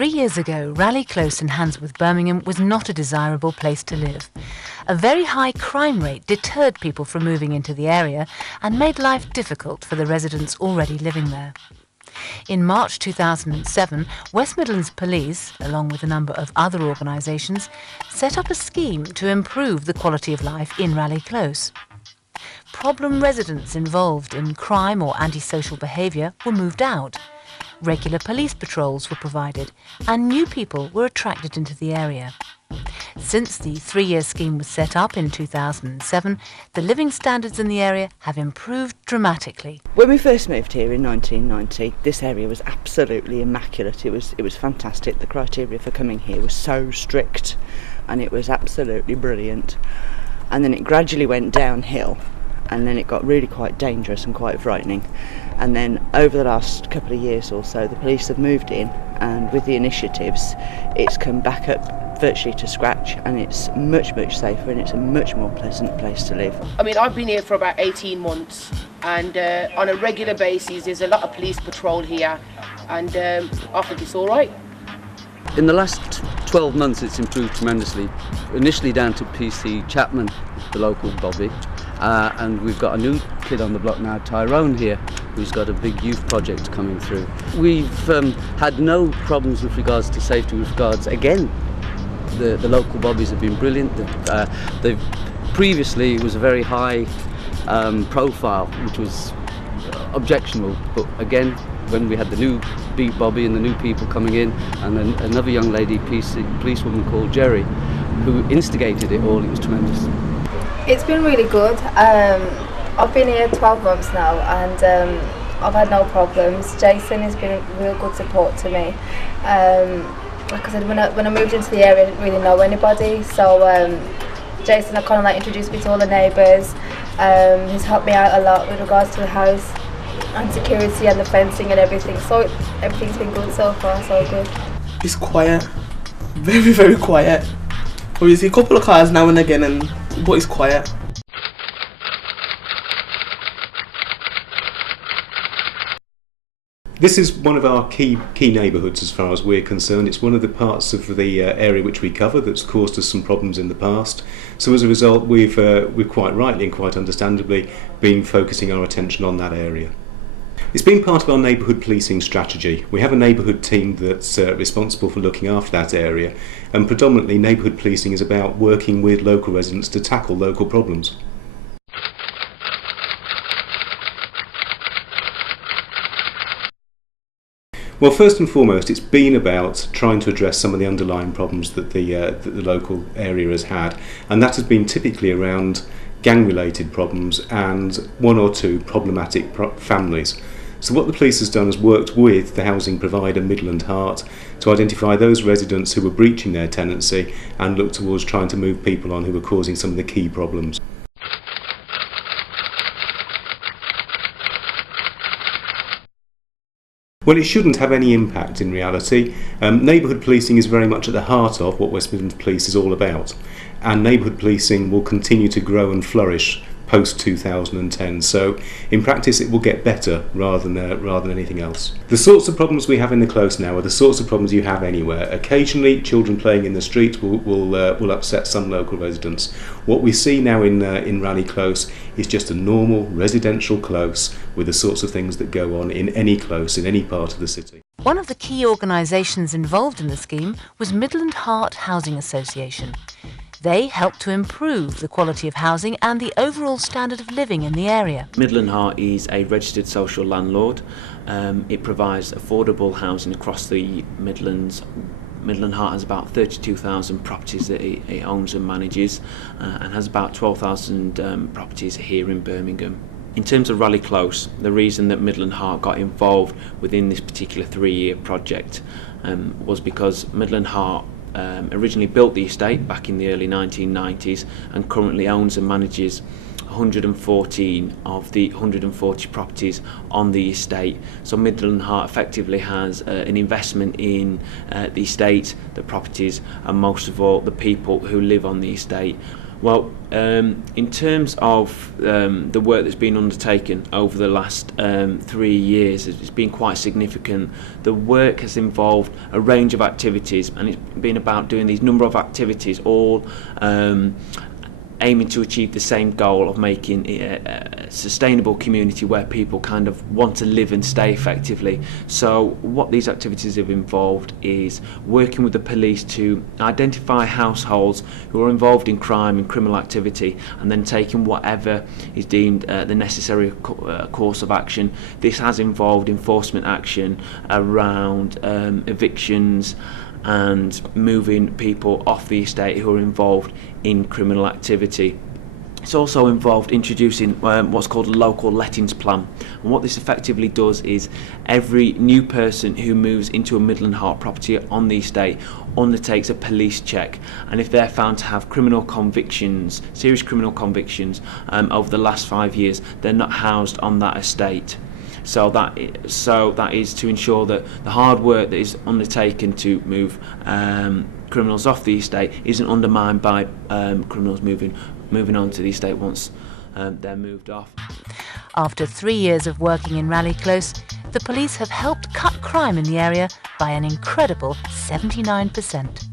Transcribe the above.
3 years ago, Raleigh Close in Handsworth, Birmingham was not a desirable place to live. A very high crime rate deterred people from moving into the area and made life difficult for the residents already living there. In March 2007, West Midlands Police, along with a number of other organisations, set up a scheme to improve the quality of life in Raleigh Close. Problem residents involved in crime or antisocial behaviour were moved out. Regular police patrols were provided and new people were attracted into the area. Since the 3-year scheme was set up in 2007, the living standards in the area have improved dramatically. When we first moved here in 1990, this area was absolutely immaculate. It was fantastic. The criteria for coming here was so strict and it was absolutely brilliant. And then it gradually went downhill and then it got really quite dangerous and quite frightening. And then over the last couple of years or so, the police have moved in, and with the initiatives, it's come back up virtually to scratch, and it's much, much safer, and it's a much more pleasant place to live. I mean, I've been here for about 18 months, and on a regular basis, there's a lot of police patrol here, and I think it's all right. In the last 12 months, it's improved tremendously. Initially down to PC Chapman, the local bobby, and we've got a new kid on the block now, Tyrone here, who's got a big youth project coming through. We've had no problems with regards to safety, with regards, again, the local bobbies have been brilliant. Previously it was a very high profile, which was objectionable, but again, when we had the new beat bobby and the new people coming in, and another young lady, policewoman called Jerry, who instigated it all, it was tremendous. It's been really good. I've been here 12 months now and I've had no problems. Jason has been a real good support to me. Like I said, when I moved into the area I didn't really know anybody, so Jason kind of introduced me to all the neighbours. He's helped me out a lot with regards to the house and security and the fencing and everything, so everything's been good so far, so good. It's quiet, very, very quiet. Obviously a couple of cars now and again, but it's quiet. This is one of our key neighbourhoods as far as we're concerned. It's one of the parts of the area which we cover that's caused us some problems in the past. So as a result, we've quite rightly and quite understandably been focusing our attention on that area. It's been part of our neighbourhood policing strategy. We have a neighbourhood team that's responsible for looking after that area, and predominantly neighbourhood policing is about working with local residents to tackle local problems. Well, first and foremost, it's been about trying to address some of the underlying problems that the local area has had, and that has been typically around gang-related problems and one or two problematic families. So what the police has done is worked with the housing provider Midland Heart to identify those residents who were breaching their tenancy and look towards trying to move people on who were causing some of the key problems. Well, it shouldn't have any impact in reality. Neighbourhood policing is very much at the heart of what West Midlands Police is all about, and neighbourhood policing will continue to grow and flourish post 2010. So in practice it will get better rather than anything else. The sorts of problems we have in the close now are the sorts of problems you have anywhere. Occasionally children playing in the street will upset some local residents. What we see now in Raleigh Close is just a normal residential close with the sorts of things that go on in any close in any part of the city. One of the key organisations involved in the scheme was Midland Heart Housing Association. They help to improve the quality of housing and the overall standard of living in the area. Midland Heart is a registered social landlord. It provides affordable housing across the Midlands. Midland Heart has about 32,000 properties that it owns and manages, and has about 12,000 properties here in Birmingham. In terms of Raleigh Close, the reason that Midland Heart got involved within this particular 3-year project was because Midland Heart originally built the estate back in the early 1990s and currently owns and manages 114 of the 140 properties on the estate. So Midland Heart effectively has an investment in the estate, the properties, and most of all the people who live on the estate. Well, in terms of the work that's been undertaken over the last 3 years, it's been quite significant. The work has involved a range of activities, and it's been about doing these number of activities, all aiming to achieve the same goal of making it a sustainable community where people kind of want to live and stay effectively. So what these activities have involved is working with the police to identify households who are involved in crime and criminal activity, and then taking whatever is deemed the necessary course of action. This has involved enforcement action around evictions and moving people off the estate who are involved in criminal activity. It's also involved introducing what's called a local lettings plan, and what this effectively does is every new person who moves into a Midland Heart property on the estate undertakes a police check, and if they're found to have criminal convictions, serious criminal convictions over the last 5 years, they're not housed on that estate. So that is to ensure that the hard work that is undertaken to move criminals off the estate isn't undermined by criminals moving on to the estate once they're moved off. After 3 years of working in Raleigh Close, the police have helped cut crime in the area by an incredible 79%.